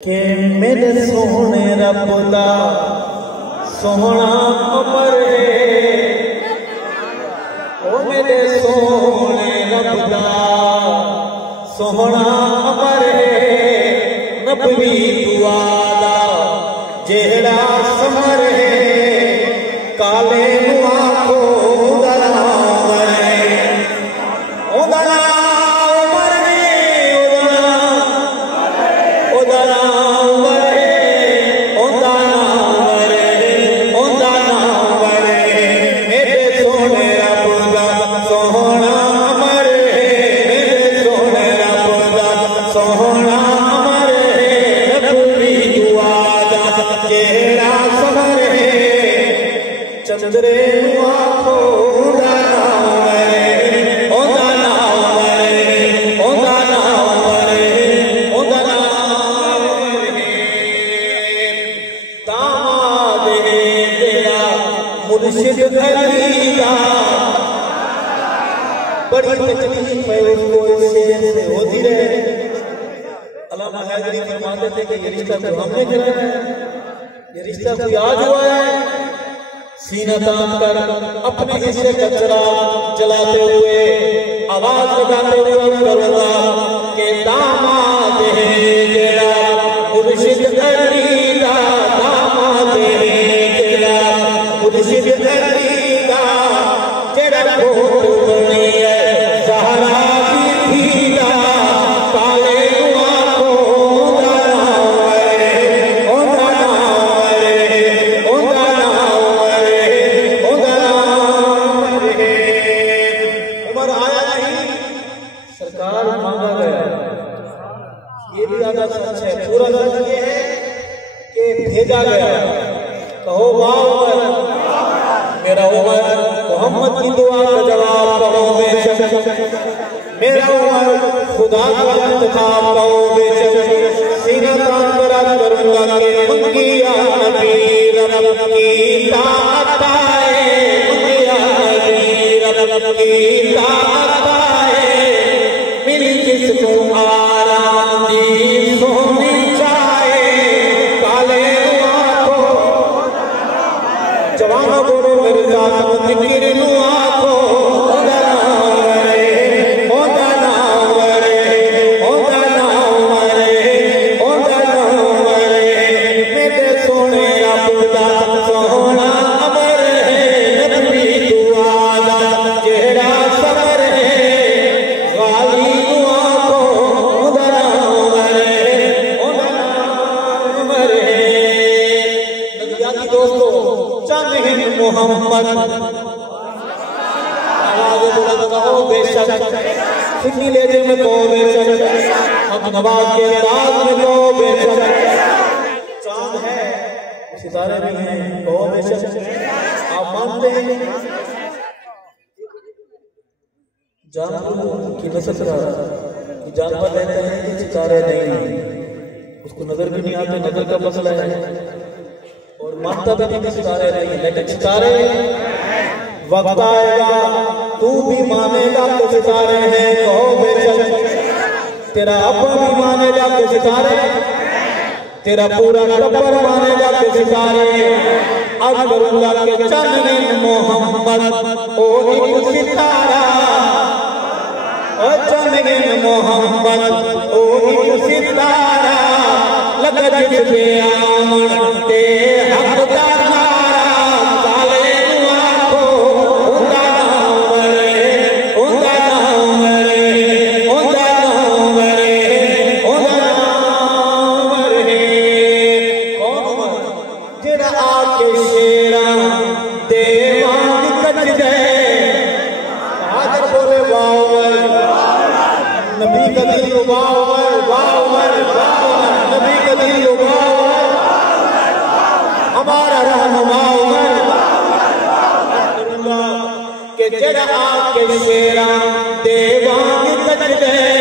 के मेरे सोहने रब दा सोहना अमर है, ओ मेरे सोहने रब दा सोहना अमर है। नबी दुआ दा जेड़ा समर है, काले आखो दलावर है, ओ दला चंद्रे आखो मुर्शिद खरीदा। बड़ी तकलीफ है उसको इससे होती रहे। अल्लामा हैदरी फरमाते थे कि ये रिश्ता तो हमने कराया है, ये रिश्ता कोई आज हुआ है। सीना तान कर अपने हिस्से का चिराग जलाते हुए आवाज लगाते हुए करूंगा कि दामाद है तेरा मुर्शिद खरीदा, दामाद है तेरा मुर्शिद खरीदा, तेरा कोट बनी है सहारा की थीदा, काले सच है। पूरा सच ये है कि भेजा गया। कहो वाह उमर, मेरा उमर मोहम्मद की दुआ का जवाब कहो बेशक, मेरा उमर खुदा का इंतखाब कहो बेशक। सीना तान कर करूंगा कि मंगी या नबी रब की ताकत आए, मंगी या नबी रब की ताकत आए, मिली जिसको आराम दी जवान बोलो मेरे साथ जिक्र नू आखो मेरे सोने रब दा सोहना अमर है। नबी दुआ दा जेड़ा समर है, गाली नू आखो दोस्तों। चंद हिंद मोहम्मद आवाज बुलंद कहो बेशक, सुन्नी लहजे में कहो बेशक, हम नवाज के अंदाज में कहो बेशक। चांद है सितारे भी हैं कहो बेशक। आप मानते हैं जानवर की नस्ल का जानवर रहते हैं कि सितारे नहीं, उसको नजर भी नहीं आते, नजर का मसला है। और मानता भी नहीं सितारे नहीं, लेकिन सितारे वक्त आएगा तू भी मानेगा कि सितारे हैं कहो बेशक। तेरा अब्बा भी मानेगा कि सितारे, तेरा पूरा टब्बर मानेगा कि सितारे। अब करूंगा कि चंद मोहम्मद ओ एक सितारा, ओ चंद मोहम्मद ओ एक सितारा, लग जिसपे आमन ते नबी का दिल उबावर, बावर, बावर, नबी का दिल उबावर, हमारा रहनुमा उमर। करूंगा कि जड़ा आके शेरा देवान कच दे।